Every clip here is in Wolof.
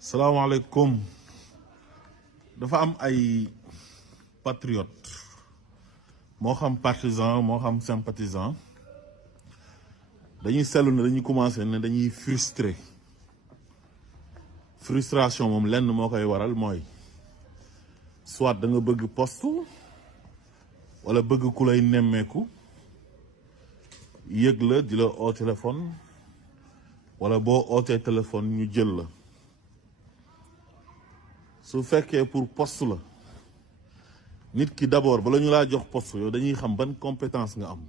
salaamaaleykum dafa am ay patriote moo xam partisan moo xam sympathisant dañuy seetlu ne dañuy commencé ne dañuy frustration moom lenn moo koy waral mooy soit da nga bëgg poste wala bëgg ku lay nemmeeku yëg la di la au téléphone wala boo ootee téléphone ñu jël la su fekkee pour poste la nit ki d'abord bala ñu laa jox poste yow dañuy xam ban compétence nga am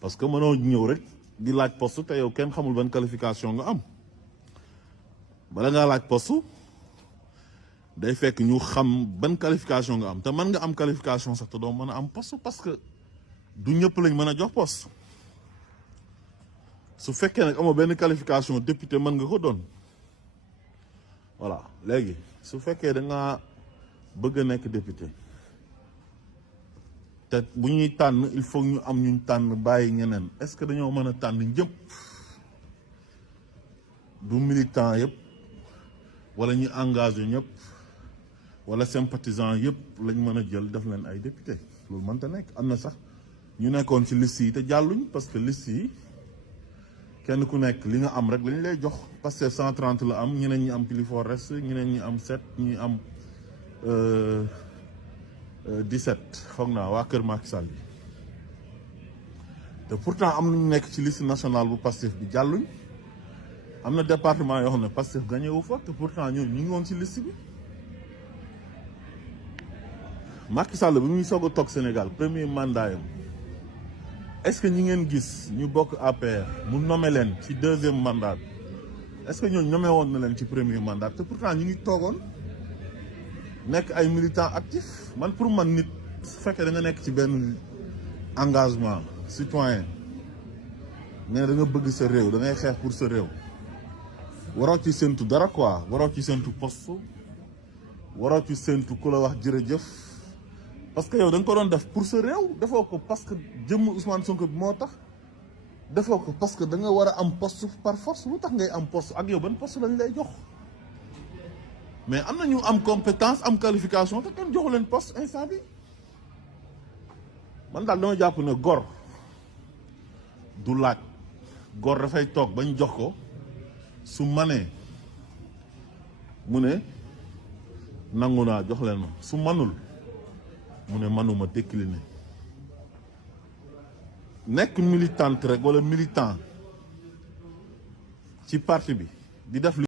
parce que mënoo ñëw rek di laaj poste te yow kenn xamul ban qualification nga am bala ngaa laaj poste day fekk ñu xam ban qualification nga am te mën nga am qualification sax te doo mën a am poste parce que du ñëpp lañ mën a jox poste su fekkee nag amoo benn qualification député mën nga ko doon voilà léegi su fekkee da nga bëgg a nekk député te bu ñuy tànn il faut ñu am ñuñ tànn bàyyi ñeneen est-ce que dañoo mën a tànn ñëpp du militant yëpp wala ñu engagé ñëpp wala sympathisant yëpp lañ mën a jël def leen ay député loolu mënta nekk am na sax ñu nekkoon ci liste yi te jàlluñ parce que liste yi kenn ku nekk li nga am rek lañ lay jox parce que 130 la am ñeneen ñi am plus fort reste ñeneen ñi am 7 ñi am 17 foog naa waa Kër Macky Sall bi te pourtant am nañu nekk ci liste nationale bu Pastef bi jàlluñ am na département yoo xam ne Pastef gagné wu fa te pourtant ñoom ñu ngi woon ci liste bi Macky Sall bi muy soog a toog Sénégal premier mandat yam est-ce que ñi ngeen gis ñu bokk APR mu nommé leen ci deuxième mandat est-ce que ñooñu nommé woon na leen ci premier mandat te pourtant ñu ngi toogoon nekk ay militants actifs man pour man nit su fekkee da nga nekk ci benn engagement citoyen ne da nga bëgg sa réew da ngay xeex pour sa réew waroo ci séntu dara quoi waroo ci séntu poste waroo ci séntu ku la wax jërëjëf parce que yow da nga ko doon def pour sa réew defoo ko parce que jëmm Ousmane Sonko bi moo tax defoo ko parce que da nga war a am poste par force lu tax ngay am poste ak yow ban poste lañ lay jox mais am na ñu am compétence am qualification te kenn joxu leen poste instant bi man daal dama jàpp ne gor du laaj gor dafay toog bañ jox ko su manee mu ne nangu naa jox leen ma su manul mu ne manuma décliné nekk militante rek wala militant ci parti bi di def